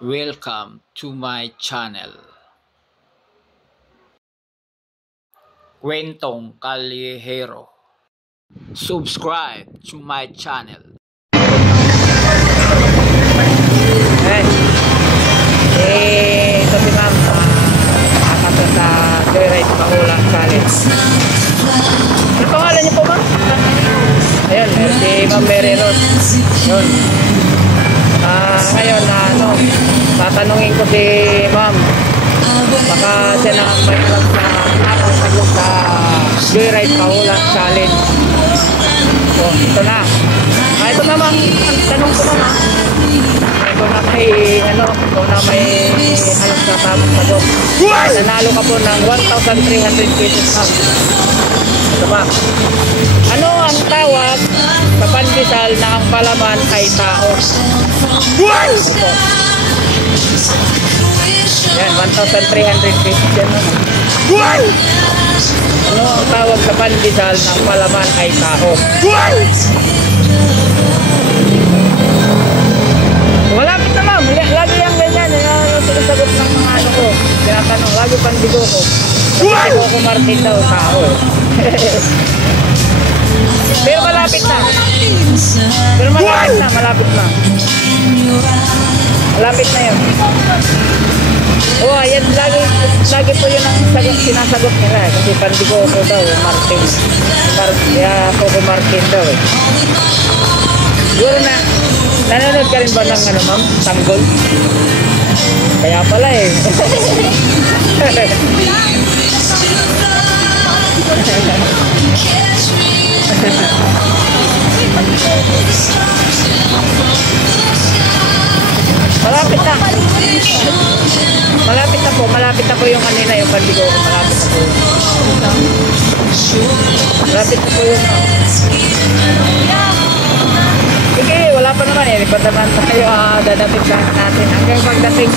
Welcome to my channel. Kwentong Kalihero. Subscribe to my channel. Ito si ma'am, nakakapos sa Joyride Bahula Challenge. Ano pangalan niyo po ma'am? Ayun, si Ma'am Mary Rose. Yun. Ngayon tatanungin ko si ma'am. Baka siya na ang may alam sa nakakasagok sa Joyride Bahula Challenge. So, ito na. Ito na ma'am, ang tanong ko ma'am. Ito na may halos na tamang sagot. Nanalo ka po ng 1,300 pesos ma'am. Ito ma'am. Ano ang tawag sa pandesal na ang palaman ay tao? Ito po. Yan, 1,300 pesos yan ma'am. Ano ang tawag sa pandesal na ang palaman ay tao? Malapit na ma'am, lagi yung ganyan, sinasagot ng mga ano ko, tinatanong, lagi pandigo ko. Pandigo ko Martin daw, tao. Pero malapit na. Malapit na. Malapit na yun. Oh, ayan, lagi po yun ang sinasagot nila, kasi pandigo ko daw, Martin. Kaya ako Martin daw eh. Siguro na, nanonood ka rin ba ng ma'am? Tanggol? Kaya pala eh. Malapit na. Malapit na po yung kanina, yung pandigo ko. Malapit na po yun. Sige, wala pa naman eh. Iba naman tayo, dadating lang natin. Hanggang pagdating,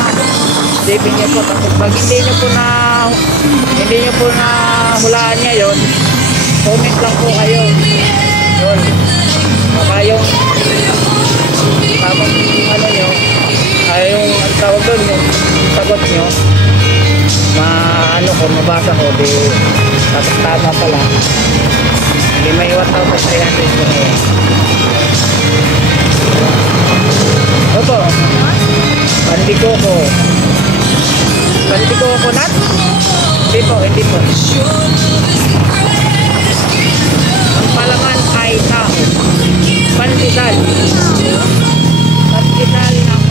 sipin niyo po. Tapos pag hindi niyo po na hulaan ngayon, comment lang po kayo. Yun. Baka yung tamang nyo, yung tawag doon, yung sagot nyo, mabasa ko, di tapos tama pala. Hindi may 1,300 po ngayon. Opo, pandikoko nat? Hindi po. Ang palaman ay tao. Pandesal ng